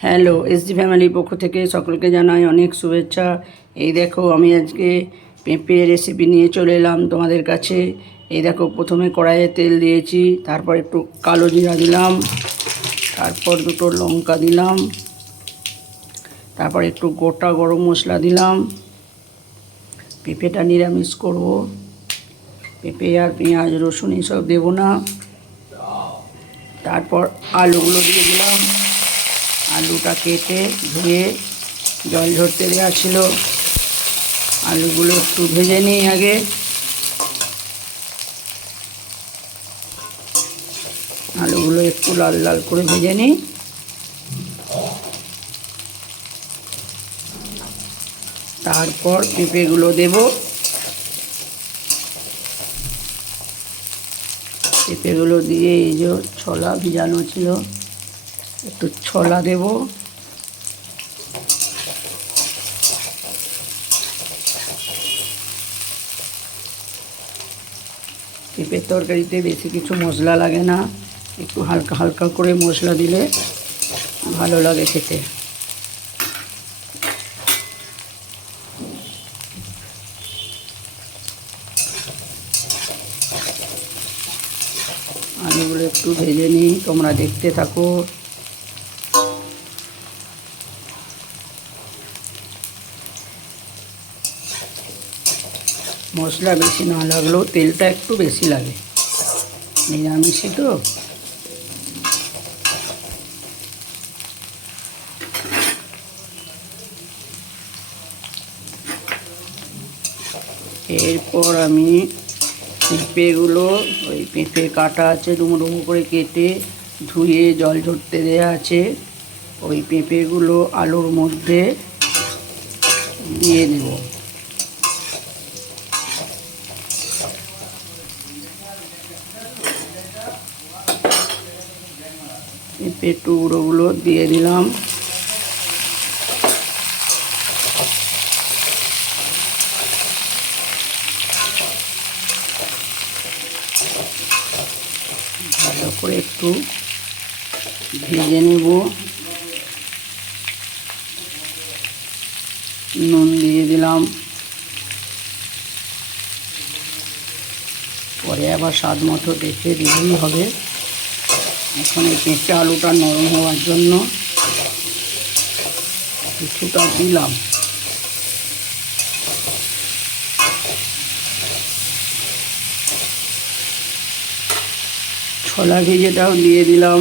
Hello, SD ফ্যামিলির পক্ষ থেকে সকলকে জানাই অনেক শুভেচ্ছা। এই দেখো, আমি আজকে পেঁপে রেসিপি নিয়ে চলে এলাম তোমাদের কাছে। এই দেখো, প্রথমে কড়াইয়ে তেল দিয়েছি, তারপর একটু কালো জিরা দিলাম, তারপর দুটো লঙ্কা দিলাম, তারপর একটু গোটা গরম মশলা দিলাম। পেঁপেটা নিরামিষ করব, পেঁপে আর পেঁয়াজ রসুন এসব দেবো না। তারপর আলুগুলো দিয়ে দিলাম। আলুটা কেটে ধুয়ে জল ঝরতে দেওয়া ছিল। আলুগুলো একটু ভেজে নিই আগে। আলুগুলো একটু লাল লাল করে ভেজে নিই। তারপর পেঁপেগুলো দেব। পেঁপেগুলো দিয়ে এই যে ছোলা ভিজানো ছিল, একটু ছোলা দেব। পেঁপের তরকারিতে বেশি কিছু মশলা লাগে না, একটু হালকা হালকা করে মশলা দিলে ভালো লাগে খেতে। আলুগুলো একটু ভেজে নিই, তোমরা দেখতে থাকো। মশলা বেশি না লাগলেও তেলটা একটু বেশি লাগে, নিরামিষই তো। এরপর আমি পেঁপেগুলো, ওই পেঁপে কাটা আছে, ডুমো ডুমো করে কেটে ধুয়ে জল ঝরতে দেওয়া আছে, ওই পেঁপেগুলো আলুর মধ্যে দিয়ে দেব। পেঁপে টুকরোগুলো দিয়ে দিলাম। ভালো করে একটু ভেজে নেব। নুন দিয়ে দিলাম, পরে আবার স্বাদ মতো দেখে দিলেই হবে। এখন এই পেঁপে আলুটা নরম হওয়ার জন্য কিছুটা দিলাম। ছোলা ভিজেটাও দিয়ে দিলাম।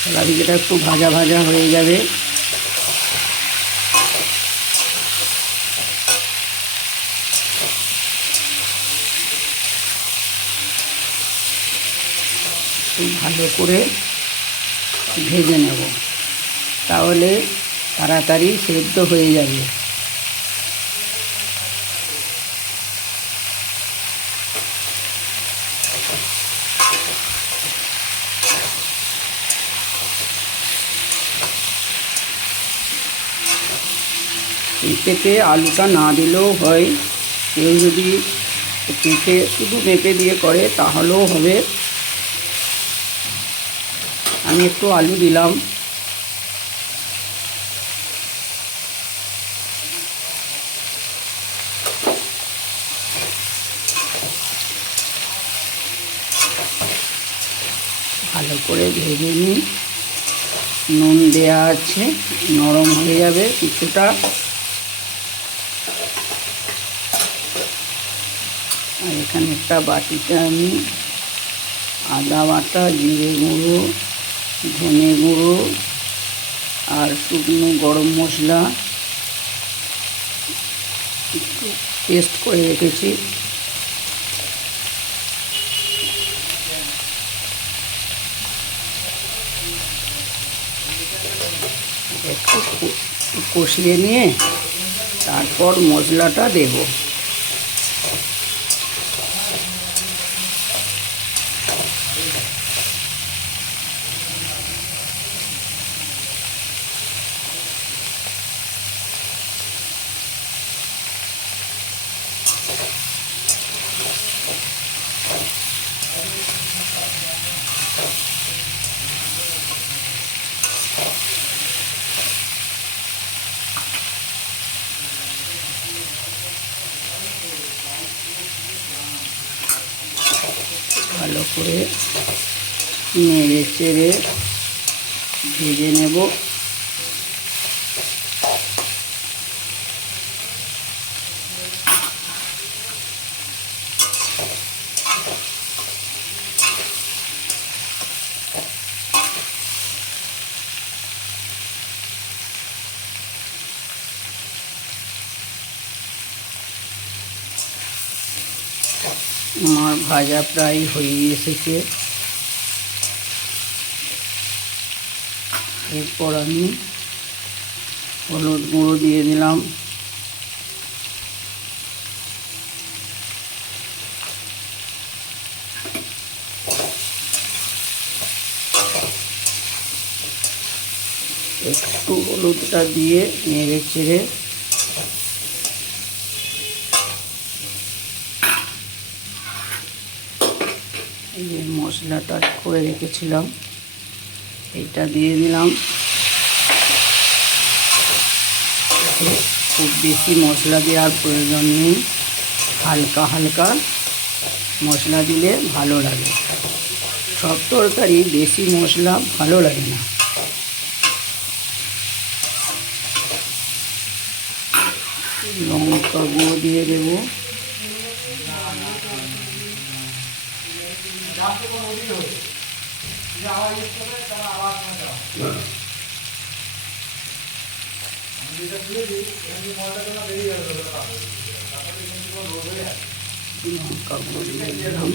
ছোলা ভিজেটা একটু ভাজা ভাজা হয়ে যাবে। খুব ভালো করে ভেজে নেব, তাহলে তাড়াতাড়ি সেদ্ধ হয়ে যাবে। পেঁপেতে আলুটা না দিলেও হয়, কেউ যদি পেঁপে শুধু পেঁপে দিয়ে করে তাহলেও হবে। আমি একটু আলু দিলাম। ভালো করে ভেজে নিই। নুন দেওয়া আছে, নরম হয়ে যাবে কিছুটা। আর এখানে একটা বাটিতে আমি আদা বাটা, জিরে গুঁড়ো, ধনে গুঁড়ো আর শুকনো গরম মশলা একটু পেস্ট করে রেখেছি। একটু কষিয়ে নিয়ে তারপর মশলাটা দেব। করে নেড়ে চেড়ে ভেজে নেব। আমার ভাজা প্রায় হয়ে এসেছে। এরপর আমি হলুদ গুঁড়ো দিয়ে দিলাম, একটু হলুদটা দিয়ে নেড়ে চেড়ে এই যে মশলাটা করে রেখেছিলাম এইটা দিয়ে দিলাম। খুব বেশি মশলা দেওয়ার প্রয়োজন নেই, হালকা হালকা মশলা দিলে ভালো লাগে। সব তরকারি বেশি মশলা ভালো লাগে না। লঙ্কা গুঁড়ো দিয়ে দেবো, লঙ্কা গুঁড়ো দিয়ে দিলাম।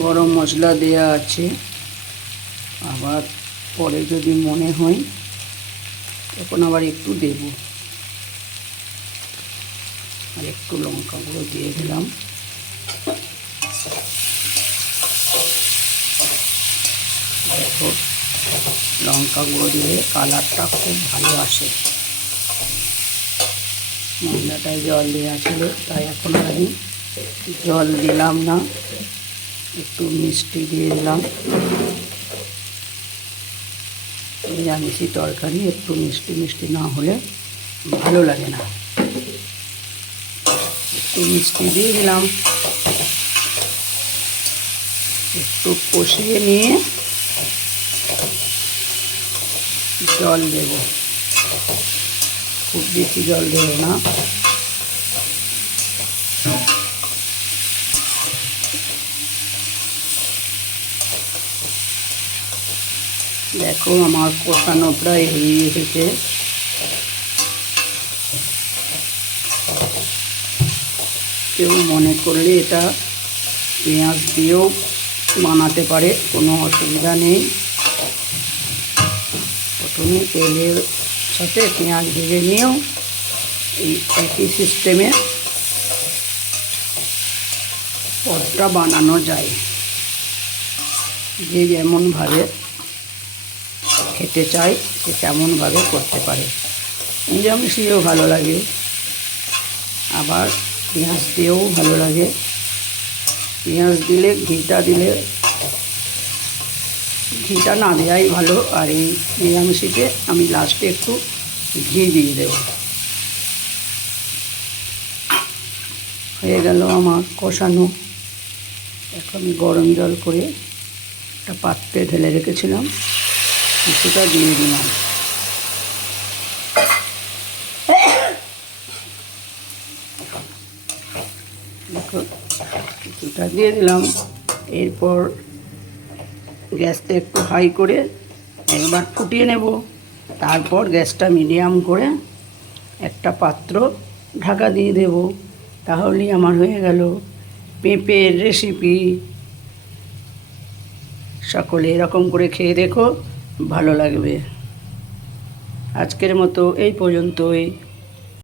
গরম মশলা দেয়া আছে, আবার পরে যদি মনে হয় তখন আবার একটু দেব। আর একটু লঙ্কা গুঁড়ো দিয়ে দিলাম। দেখো, লঙ্কা গুঁড়ো দিলে কালারটা খুব ভালো আসে। মশলাটায় জল দেওয়া ছিল, তাই এখন আর আমি জল দিলাম না, একটু মিষ্টি দিয়ে দিলাম। নিরামিষি তরকারি একটু মিষ্টি মিষ্টি না হলে ভালো লাগে না। একটু মিষ্টি দিয়ে দিলাম, একটু কষিয়ে নিয়ে জল দেব। খুব বেশি জল দেব না। দেখো, আমার কষানো প্রায় হয়ে এসেছে। কেউ মনে করলে এটা পেঁয়াজ দিয়েও বানাতে পারে, কোনো অসুবিধা নেই। প্রথমে তেলের সাথে পেঁয়াজ ভেজে নিয়েও এই একই সিস্টেমে পদটা বানানো যায়। যে যেমনভাবে খেতে চায় সে তেমনভাবে করতে পারে। নিরামিষিও ভালো লাগে, আবার পেঁয়াজ দিয়েও ভালো লাগে। পেঁয়াজ দিলে ঘিটা না দেওয়াই ভালো। আর এই নিরামিষিতে আমি লাস্টে একটু ঘি দিয়ে দেব। হয়ে গেল আমার কষানো। এখন গরম জল করে একটা পাত্রে ঢেলে রেখেছিলাম, কিছুটা দিয়ে দিলাম। দেখো, কিছুটা দিয়ে দিলাম। এরপর গ্যাসটা একটু হাই করে একবার ফুটিয়ে নেব। তারপর গ্যাসটা মিডিয়াম করে একটা পাত্র ঢাকা দিয়ে দেব। তাহলেই আমার হয়ে গেল পেঁপের রেসিপি। সকলে এরকম করে খেয়ে দেখো, ভালো লাগবে। আজকের মতো এই পর্যন্তই।